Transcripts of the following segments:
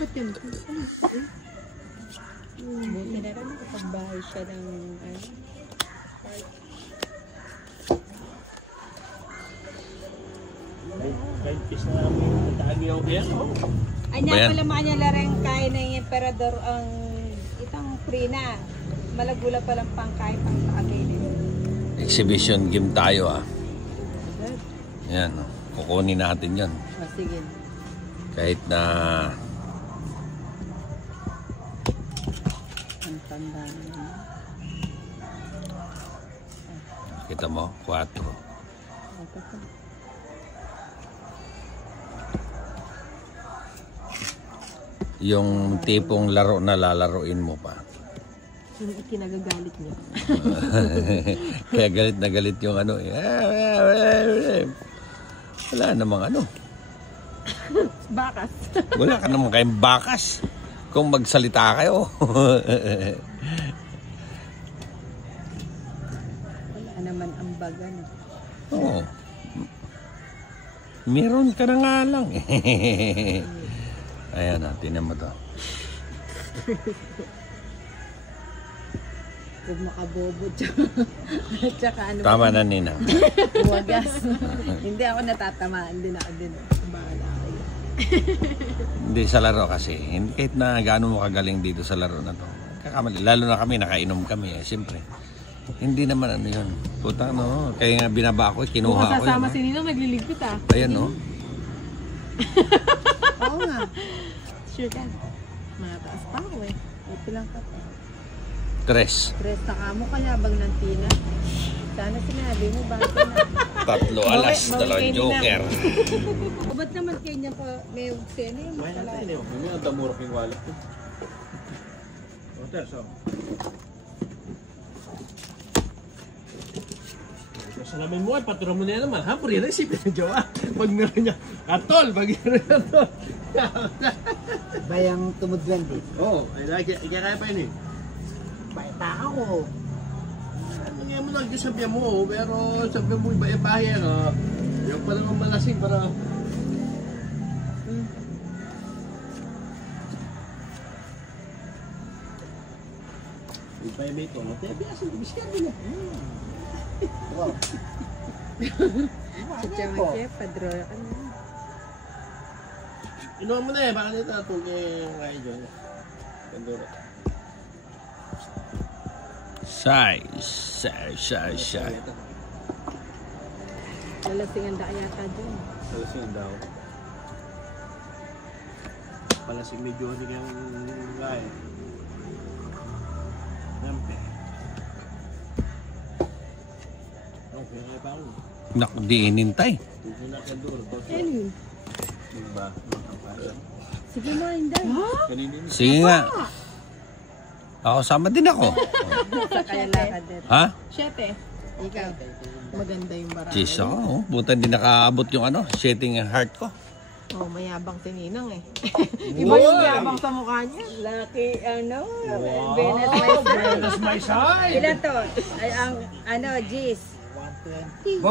ba't yun? Buti na rin nakapagbahay siya ng Kahit pis na namin yung taagi ako kaya. Ay, niya pala mga niya larang kain ng emperador ang itang prina. Malagula palang pangkain pang taagi nito. Exhibition game tayo Yan, kukunin natin yan. Sige. Kahit na... Ang tanda na. Kita mo, 4. Yung tipong laro na lalaruin mo pa. Yung ikinagagalit niya. Kaya galit na galit yung ano. Wala namang ano. Bakas. Wala ka namang kayong bakas. Kung magsalita kayo. Wala naman ang bagan. Oo. Meron ka na nga lang. Ayan na, tinan mo to. Huwag makabobo. Tsaka ano. Tama na, Nina. Wagas. Hindi ako natatamaan din ako din. Bahala kayo. Hindi sa laro kasi. Kahit na gaano mo kagaling dito sa laro na to. Kakamali. Lalo na kami, nakainom kami siyempre. Hindi naman ano yun. Puta no. Kaya nga binaba ako, kinuha ako. Kasama si Ninong, nagliligpit Ayan no. Oo nga. Sure ka. Mataas pa ako Ito lang ka. 3. Tres na kamo kaya bag ng tina. Sana sinabi mo bakit na. 3 alas, 2 joker. O ba't naman kayo niya pa may ugsena yung masala? May ang damurok yung wallet ko. Hotel, so. Salamin mo, paturo mo na yan naman. Ha, puri na isipin ng jowa. Pag meron niya, atol, pag meron niya atol. Bayang tumudlan din. Oo, kaya pa yun Baita ako. Ano nga mo nagsasabi mo, pero sabi mo iba ibahe, yung pala ng malasing para... Iba yung may tono, kaya biyasin, biskyan din Wow. Siya magkaya, padro ka na. Inuha mo na baka nito natugay yung kayo dyan. Gandura. Size. Lalasingan da yata dyan. Palasing daw. Palasing medyo hindi kayong gaya. Nampe. Okay, kaya pa ako. Naku, di inintay. Hindi na ka doon. Ano yun? Diba? Sige mo, hindi. Kaninin. Sige nga. Ako, sama din ako. Kaya lakad din. Ha? 7. Ikaw. Maganda yung barako. Jeez ako. Buta hindi nakaabot yung ano, setting heart ko. Oh, mayabang si Ninang Iba yung yabang sa mukha niya. Lucky, Wow! Venus my side! Ilan to? Ay, ang, Gis. 120.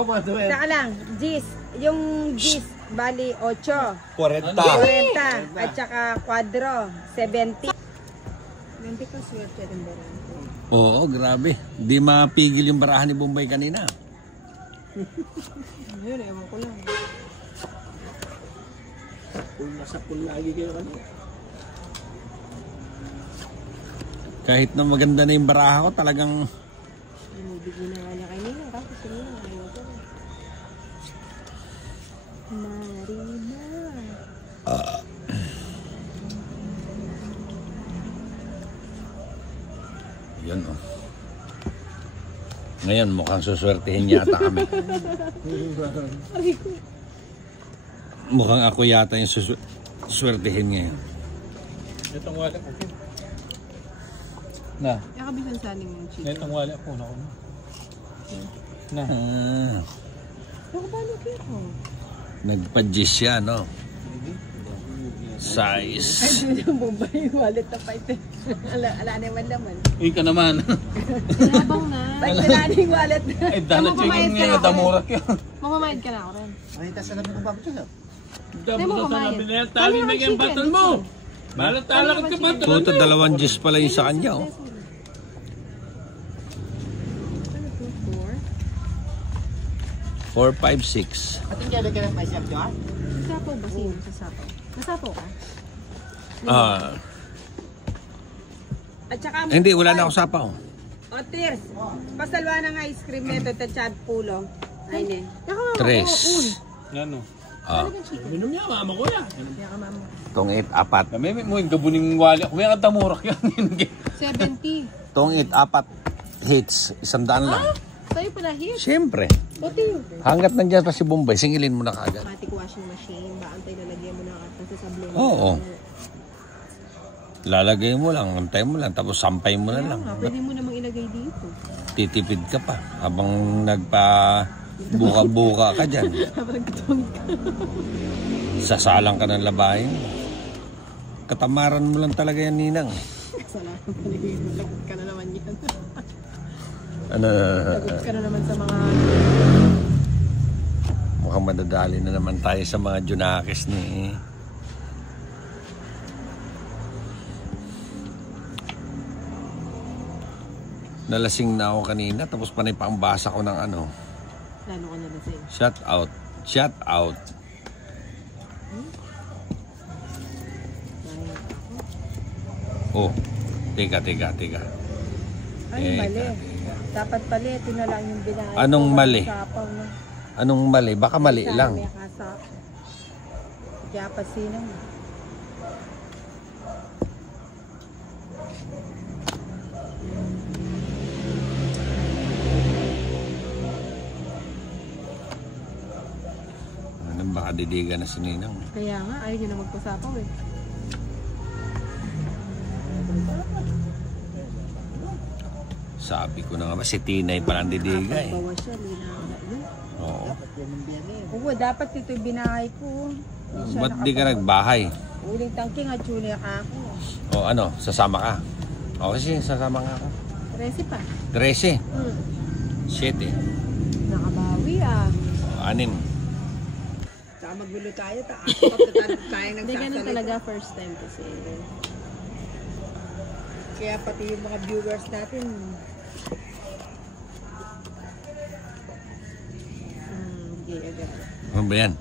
Saka lang, Gis. Yung Gis, bali 8. 40. 40. At saka Quadro, 70. 20 ka swerte rin ba rin? Oo, grabe. Di mapigil yung barahan ni Bombay kanina. Yun, ewan ko lang. Pool na sa pool lagi kayo kanina. Kahit na maganda na yung baraha ko, talagang... Bigyan na nga niya kay Ninang. Tapos si Ninang, ayaw ko. Marina. Yun oh. Ngayon mukhang suswertihin yata kami. Mukhang ako yata yung suswertihin ngayon. Itong wala ko. Na. Nakabisan sa aning yung chicken. Itong wala ko na. Na. Ako ba laki ako? Nagpa-gis siya, no? Size. Ay, hindi yung Bombay. Wallet na pa ito. Ala naman naman. Ika naman. Yabang na. Ba't wala na yung wallet na? Ay, dana chicken nga. Damurak yun. Mamamayad ka na ako rin. Ay, tas alam mo kung bakit yun? Damurak sa namin na yan. Tali na yung battle mo. Balat-talak ka ba? Puto, 2 Diyos pala yung sa kanya, oh. 4, 5, 6. At hindi ka na may chef dyan? Sasapaw ba sino? Sasapaw. Nasapaw ka? Ah, At saka, hindi, wala na ako sapaw. O, Tirs, pasalwa ng ice cream nito, tachad pulo. Ayun eh. Nakamama Tres. ko. Uy. Ano? Ah, Minum niya, mama ko yan. Kaya ka mama. tong 8, 4. Kami mo yung gabuning wali. Kung may katamurak yan. 70. Tong 8, 4 hits. 100 lang. Sa'yo pala hit. Siyempre. Buti yun. Hanggat nandiyan pa si Bombay, singilin mo na kagad. Automatic washing machine. Ba, antay lalagyan mo na at sa sablon. Oo. Lalagay mo lang, antay mo lang, tapos sampay mo na lang. Pwede mo namang ilagay dito. Titipid ka pa habang nagpa-buka-buka ka dyan. Habang katong ka. Sasalang ka ng labahin. Katamaran mo lang talaga yan, Ninang. Salamat pala yun. Lagot ka na naman yan. Ano, Lagot ka na naman sa mga... mukhang madadali na naman tayo sa mga Junakis ni... Nalasing na ako kanina, tapos panay pa ang basa ko ng ano. Lalo ka na lasing. Shut out. Shut out. Oh, teka. Ay, mali. Dapat pala, ito na lang yung binahay. Anong mali? Sapaw na. Anong mali? Baka mali lang. May kasap. Kaya pa sinang. Anong baka didigan na si Ninang? Kaya nga, ayaw nyo na magpasapaw eh. Sabi ko na nga, si Tinay palang didigay. Bawas siya, lina. Oo. Oo, dapat ito yung binahay ko. Hindi siya Ba't di ka nagbahay? Uling tangking at chuli ako. O ano, sasama ka? O kasi sasama nga ako. 13 pa. 13. Hmm. 7. Nakabawi ah. O, 6. Saka magulo tayo. Pagkatanap tayo Hindi ganun nagsasalita. talaga first time kasi. Kaya pati yung mga viewers natin, Hindi agad. Ano ba yan?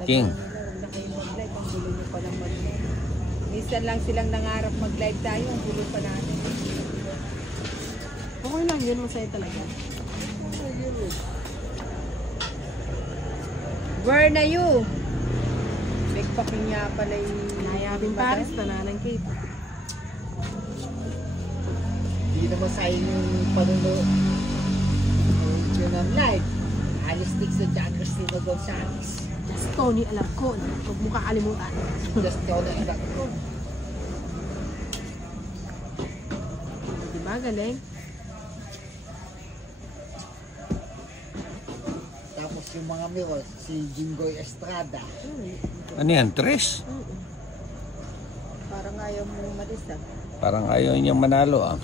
King. huwag na kayo mag-live. Ang gulo nyo palang mag-live. Minsan lang silang nangarap mag-live tayo. Ang gulo pa natin. Okay lang yun, masaya talaga. Where na you? Backpacking niya pala yung... Nayabing Paris, tananang Kate. Hindi naman sa inyong panuno. Yun ang live. Alice Dixon, John Cristino Gonzales. Just Tony Alarcon. Huwag mo kakalimutan. Just ikaw na ilang ko. Diba, galing? Tapos yung mga mirrors, si Jinggoy Estrada. Ano yan? 3? Parang ayaw mo umalis ah. Parang ayaw niyang manalo ah.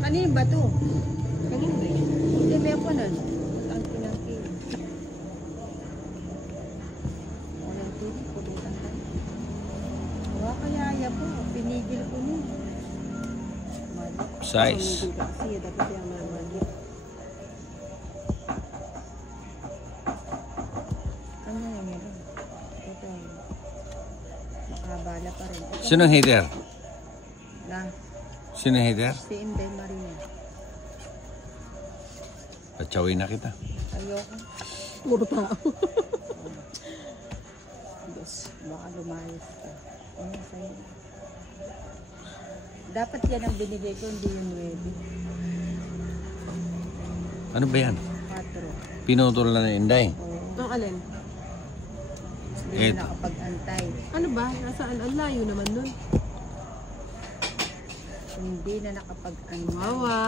Kanino ba to? Kanino ba yun? Teleponan. Ang pinangkin. Walang tubig, pulutan ka. Wala kaya po. Pinigil ko niya. Size. Hindi ka kasi, dapat yung mamagit. Ano yung meron? Ito. Makabala pa rin. Ito, Sino hitter? na. Sino hitter? Si Inday Maria. Patsawin na kita. Ayoko. Puro tao. Diyos, baka lumayas ka. Ano sa'yo? Dapat yan ang binigay ko, hindi yung 9. Ano ba yan? 4. Pinutol na ni Inday. Oo. Ang alin? Hindi Ito. na nakapag-antay. Ano ba? Nasaan? Ang layo naman nun. Hindi na nakapag-antay. Wawa,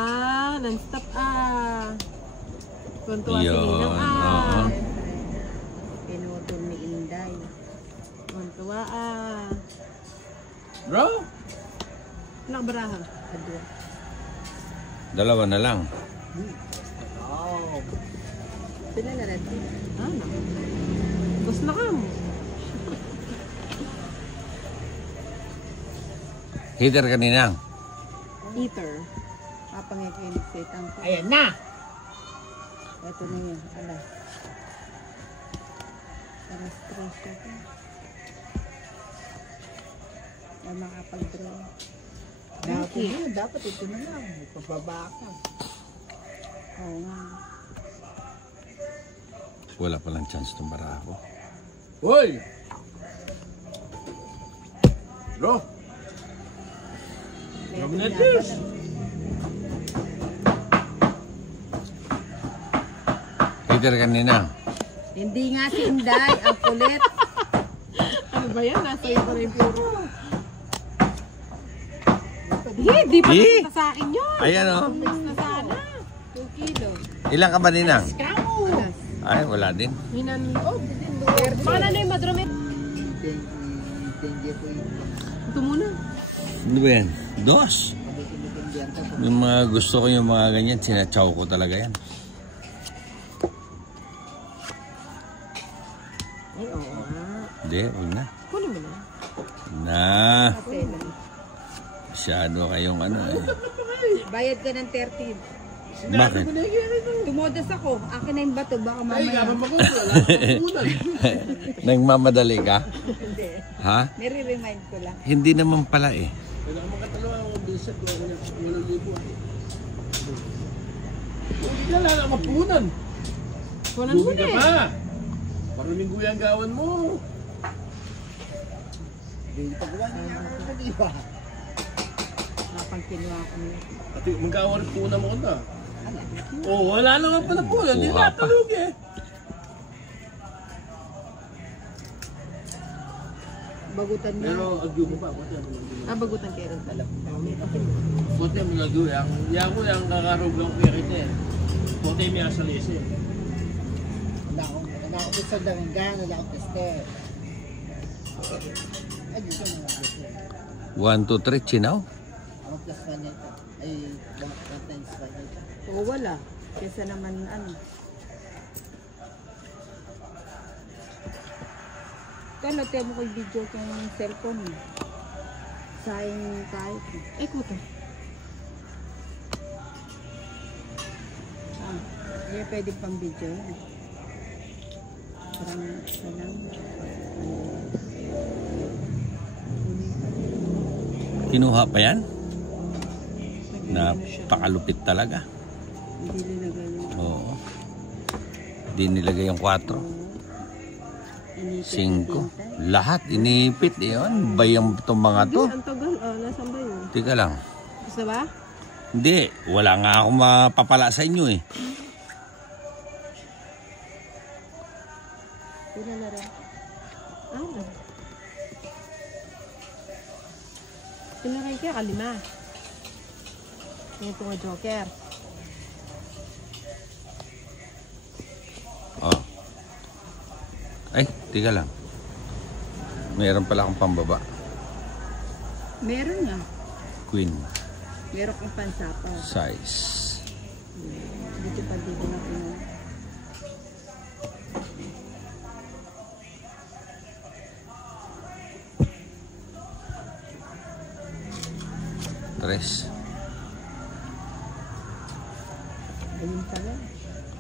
non-stop ah. Tuntua si Yun, Ninang ah. oo. Pinutol ni Inday. Tuntua ah. Bro? Nakabaraha. Adwa. 2 na lang. Oh. Sila na rin. Ano? Gusto na ka mo. Heater kanina. Heater. Papangikinig sa itang. Ayan na! Ito na yun. Ala. Para stress ako. Ay makapag-draw. Dapat ito na lang. Pababa ka. Oo nga. Wala palang chance itong barako. Hoy! Bro! Dominatis! Heater kanina. Hindi nga si Inday. Ang kulit. Ano ba yan? Nasa iyo pa rin puro. Di pa Eh? na sa akin yun. Ayan o. Mix na sana. 2 kilo. Ilang ka ba ninang? Ay, wala din. Hinanloob. Baka na yung madrumi. Ito muna. Ano ba yan? Dos. Yung mga gusto ko yung mga ganyan, sinachaw ko talaga yan. Ay, oo nga. Hindi, huwag na. Kunin mo na. Na. Seven. Masyado kayong ano eh. Bayad ka ng 30. Bakit? Tumodas ako. Akin na yung bato. Baka Ay, mamaya. gabang ako. Wala akong punan. Nagmamadali ka? Hindi. Ha? Nire-remind ko lang. Hindi naman pala eh. Kailangan makatalawa ako bisit ko. 8,000. Hindi ka lang mapunan. Kunan mo Lugi na ka eh. pa. Parang ang gawan mo. Hindi pagawa niya ako, di ba? Napang kinuha ko niya. Ati, magkawan rin puna mo na. Oh, wala naman pala punan. Hindi Kuha pa. natulog eh. Bagutan niya. Pero agyo mo pa. Pati ang mga Ah, bagutan kayo rin talaga. Pati ang mga agyo. Yang ko yung kakaruglaw ko yung kita eh. Pati may asalis eh. Wala akong sa daringgan, wala akong tester. Ay, dito mga tester. 1, 2, 3, chinaw. Ako plus 1 nito. Ay, 1 times 5 nito. Oo, wala. Kesa naman ano. Kaya tayo mo kay video ko yung cellphone mo. Sayang kahit. Ay, kuto. Ah, hindi pwede pang video yan. Parang salang. Kinuha pa yan? Napakalupit talaga. Hindi nilagay yun. Oo. Hindi nilagay yung 4. 5. Lahat inipit yun. Bayang itong mga to. Ang tagal. Oh, nasan ba yun? Tika lang. Gusto ba? Hindi. Wala nga akong mapapala sa inyo eh. Wala na rin. Ano? Pinaray kaya kalima. Ito nga joker. Oh. Ay, tika lang. Meron pala akong pambaba. Meron nga. Queen Meron kang pansapaw. size. Dito pa dito na pinuha. Tres. Ayun pala.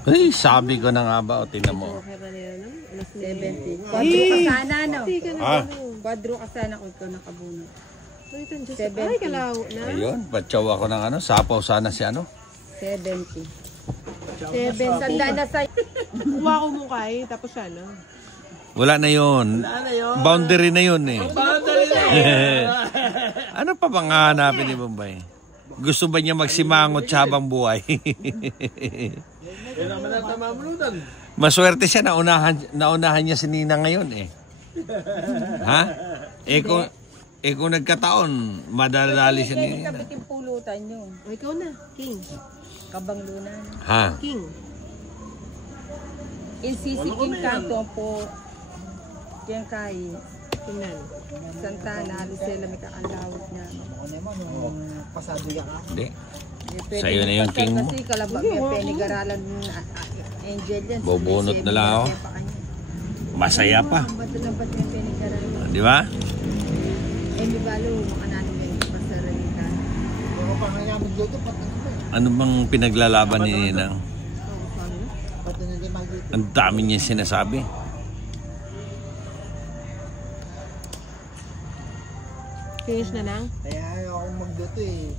Ay, sabi ko na nga ba. O, tingnan mo. Joker na nila, no? Alas 70. Kwadro ka sana, no? Hindi ka na. Ah. Kwadro ka sana kung ikaw nakabunot. Wait, ang Diyos. 70. Ay, kalaw na. Ayun, patsaw ako ng ano. Sapaw sana si ano. 70. 7. Sanda na sa... Kuha ko mukha eh. Tapos ano? Wala na yun. Wala na yun. Boundary na yun eh. Boundary na Ano pa bang hahanapin ni Bombay? Gusto ba niya magsimangot sa habang buhay? Yan naman ang tamamulutan. Maswerte siya, naunahan niya si Nina ngayon eh. Ha? Kung nagkataon, madadali siya ni Hindi Nina. kapit yung pulutan nyo. O, ikaw na. King. Kabang lunan. Ha? King. Insisiking kanto po. Kaya kay Tingnan. Santana, Lucela, may kakalawit niya. Ako naman, nung pasado yan ako. Hindi. Eh, pwede Sa'yo na yung magpasal king mo. Kasi kalabag yung penigaralan Angel yan. Bubunot na lang ako. Pa kanya. Masaya pa. Ang bato-lambat niya pinag-aralan. Di ba? Eh, may balo, makananin yan pa sa ralita. Pero pa nga magluto, pati na ba? Ano bang pinaglalaban ni Ninang? Pati na din magluto. Ang dami niya sinasabi. Finish na lang. Kaya ayaw akong magluto eh.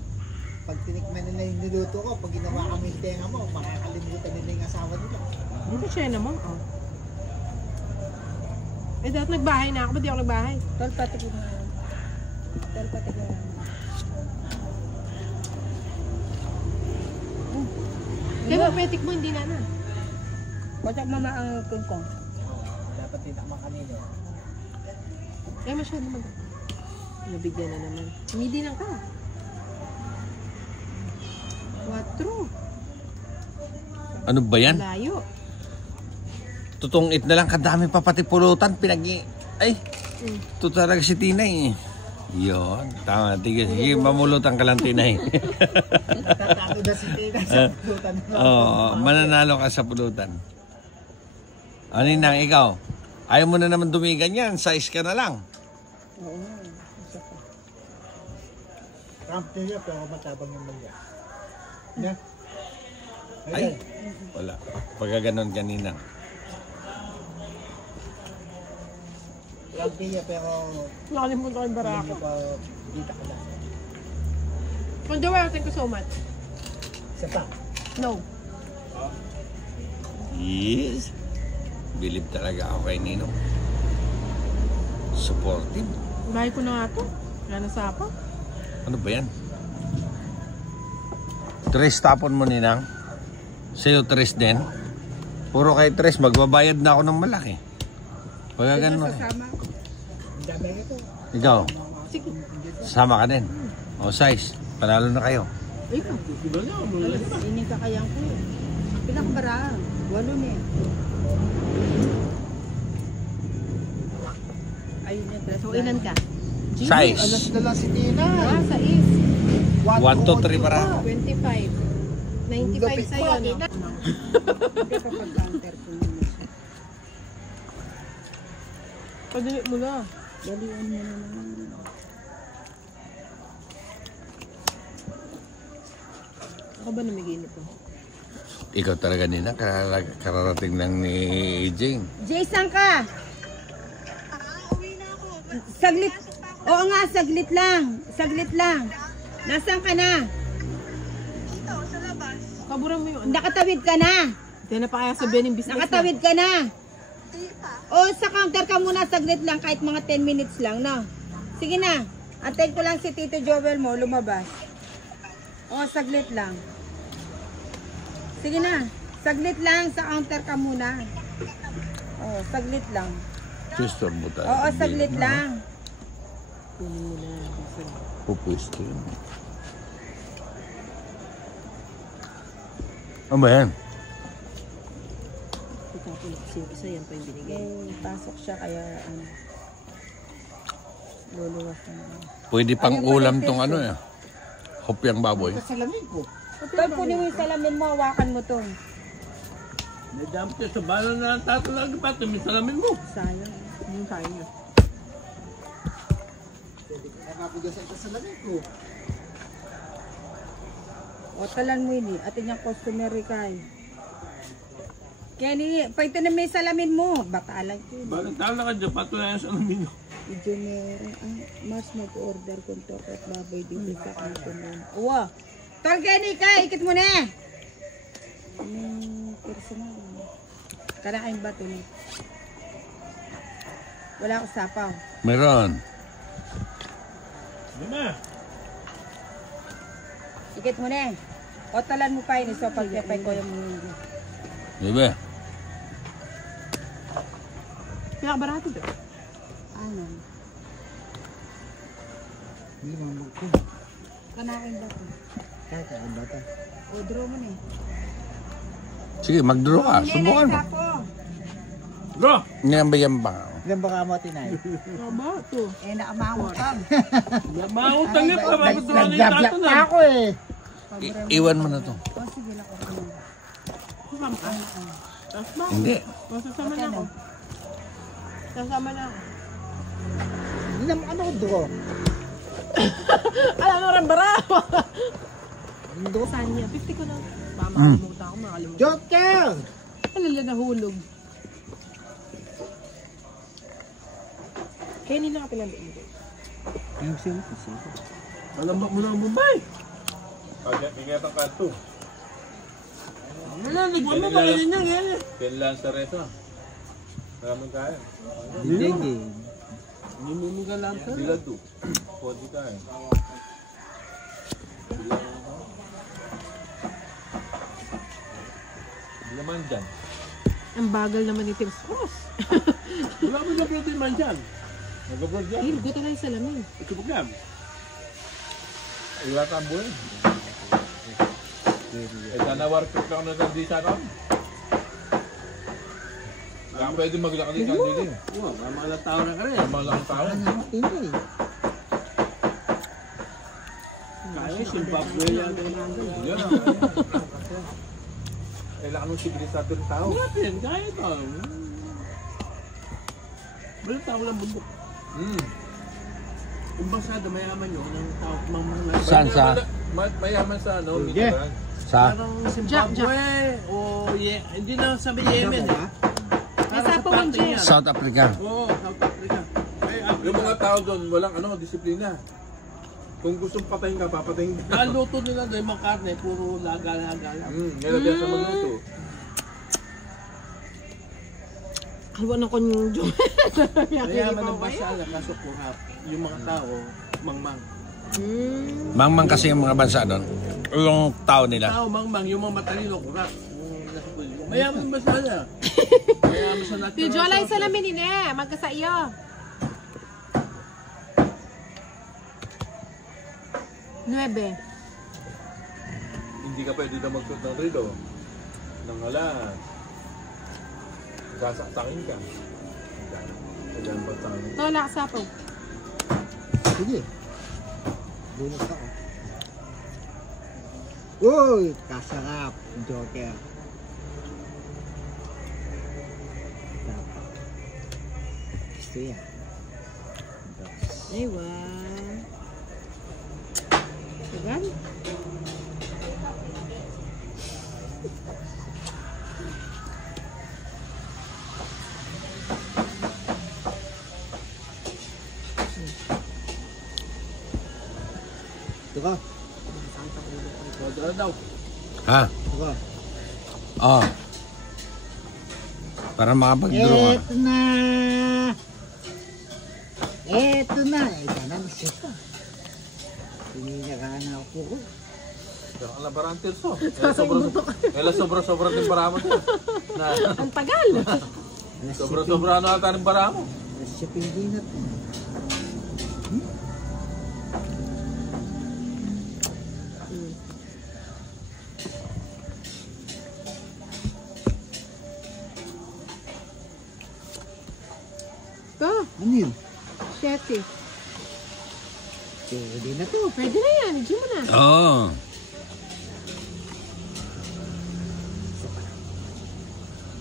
Pag tinikman nila yung niluto ko, pag ginawa kami yung tenga mo, makakalimutan nila yung asawa nila. Dito siya naman. Oh. Eh, dahil nagbahay na ako. Ba't di ako nagbahay? Tol, pati ko na. Tol, pati ko na. Kaya mo, petik mo, hindi na na. Wasak mama ang kungkong. Dapat din naman kanino. Kaya masyado mag... Nabigyan na naman. Hindi lang ka. 4. Ano ba yan? Layo. Tutungit na lang, kadami pa pati pulutan. Ay, ito talaga si Tinay. Yun, tama. Sige, mamulutan ka lang, Tinay. Tatalo na si Tina sa pulutan. Oo, mananalo ka sa pulutan. Ano Ninang, ikaw? Ayaw mo na naman dumigan yan. Size ka na lang. Oo. Camp nila, pero matabang yung magya. Yeah. Ay, wala. Pagka ganon kanina. Camp nila, pero Nakalimutan ko yung barako. hindi pa dita ka lang. Kung Joel, thank you so much. Isa pa. No. Yes. Believe talaga ako kay Nino. Supportive. Bahay ko na nga to. Wala na sapa. Ano ba yan? Tres tapon mo, Ninang. Sa'yo, tres din. Puro kay tres, magbabayad na ako ng malaki. Pagka ganun. Sasama. Ang dami ito. Ikaw, Sige. sama ka din. O, size. Panalo na kayo. Ikaw. Ini kakayang ko. Pilang bara. 8 na eh. Ayun yung dress. So, ilan ka? Size. Alas na lang si Tina. Ah, sa is. 1, 2, 3 para. 25. 95 sa'yo, no? Hindi pa pag-counter ko yun. Padali mo na. Dalian mo na naman. Ako ba namigay nito? Ikaw talaga, Ninang. Kararating lang ni Jane. Jay, saan ka? Saglit. Oo nga, saglit lang. Saglit lang. Nasaan ka na? Kaburan mo yung ano. Nakatawid ka na. Hindi na pa kaya sabihin yung business Nakatawid ka na. O, sa counter ka muna saglit lang, kahit mga 10 minutes lang, no? Sige na. Antayin ko lang si Tito Joel mo, lumabas. O, saglit lang. Sige na. Saglit lang, sa counter ka muna. O, saglit lang. Sister mo tayo. Oo, saglit lang. Kunin mo na. Pupwesto yun. Ano ba yan? Itapon na kasi yung isa, yan pa yung binigay. Eh, pasok siya, kaya ano. Luluwas na naman. Pwede pang ulam tong ano eh. Hopyang baboy. Sa lamig ko. Tol, kunin mo yung salamin mo, hawakan mo to. May damp sa bala na tatalag pa. Tumisalamin mo. Sayang. Yung kaya niya. Pwede ka nakapugasan ka sa lamig ko. O, talan mo yun eh. Atin yung customary kay. Kenny, pa ito na may salamin mo. Batalang yun. Bakit tala ka dyan? Patunayan sa amin. Medyo meron. Mas mag-order kung to at baboy dito sa kanto. Uwa. Tol, Kenny, kay. Ikit mo na. Personal. Karain ba ito? Wala akong sapaw. Meron. Diba? Ikit mo na. O, talan mo pa yun. So, pag-repay ko yung mga. Diba? Pinakabarato ba? Ano? Hindi naman magko. Kanain ba ito? Kaya ka, ang bata. O, draw mo na eh. Sige, mag-draw ka. Subukan mo. Bro! Niyambang-yambang. Ilan ba ka mo, Tinay? Aba, ito. Eh, nakamangutang. Mautang nga pa. Mapatulang yung Nagdablak tato pa na. ako eh. Iwan mo na to. O, sige lang ako. Saan ka? Asma, Hindi. masasama na ako. Sasama na ako. Hindi naman ano ko do. Alam mo rin bara! Do. Sanya, 50 ko na. Baka makalimutan ako, makalimutan. Joker! Alala, nahulog. Kaya nila ka pinamili. Yung siya mo kasi. Malambak mo na ang Mumbai. Ingat ang kanto. Wala, nagwan mo ba ganyan yan eh? Kailan sa resa. Maraming kaya. Hindi. Hindi mo mga lanta. Bilado. Pwede kaya. Hindi naman dyan. Ang bagal naman ni Tips Cross. Wala mo na pwede man dyan. Nag-abroad dyan. Ay, gusto na yung salamin. Ito program. Wala kang buhay. Eh, nanawar trip lang na nandi sa ron. Kaya pwede maglakad din kanil eh. Wow, mga tao na ka rin. Mga lang tao. Ano ang Pinoy? Kaya, Zimbabwe yan. Yan ang kailangan ng sibilisado ng tao. Natin, kaya ito. Balita ko lang bundok. Kung basada, mayaman yun. Ang tao, mamang Saan sa? Mayaman sa ano, Yeah. Mindanao. Sa? Parang Zimbabwe o hindi na sabi Yemen eh. Nasa po ang Jen. South Africa. Oo, South Africa. Ay, Yung mga tao doon, walang ano, disiplina. Kung gustong patayin ka, papatayin ka. ang luto nila doon, mga karne, puro laga-laga lang. Nilagyan sa magluto. Kalwa na ko yung Jen. Mayaman ang basada, kaso kurap. Yung mga tao, mangmang. Mangmang kasi yung mga bansa doon. Yung tao nila. Tao, mangmang, yung mga matalino, kurap. Mayaman ang basada. Mayaman sa natural. Si Jola yung salamin nine. Magkasa iyo. Nuebe. Hindi ka pwede na magsuot ng rilo. Nang alas. Sasaktakin ka. Ayan pa tayo. Tola sa po. Sige. Bonus ako. Uy, kasarap. Joker. Gusto yan. Ay, wow. Tagal. Ito ka. Dala daw. Ha? Ito ka. Oh. Para makapag-draw ka. Eto na. Eto na. Ito na. Ito. Pininakaan ako ko. Kaya ang labarantil so. Sobra-sobra din para mo to. Ang tagal. Sobra-sobra na ata rin para mo. Siya pinag Ito. Ano yun? Shetty. Pwede na to. Pwede na yan. Diyan mo na. Oo.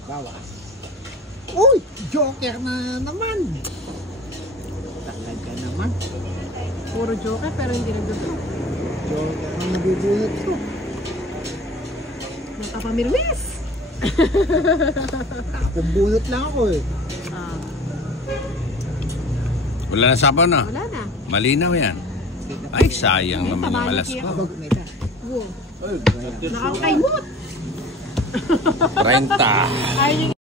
Bawas. Uy! Joker na naman! Talaga naman. Puro joker pero hindi nagdodro. Joker na nabibunot ko. Nakapamirmis. Nakapumbunot lang ako eh. Ah, Wala na sabaw na. wala na. Malinaw yan. Ay, sayang naman yung alas ko. Kabag may ta. Wow. Ay, Nakakaimot. 30. Ayaw niya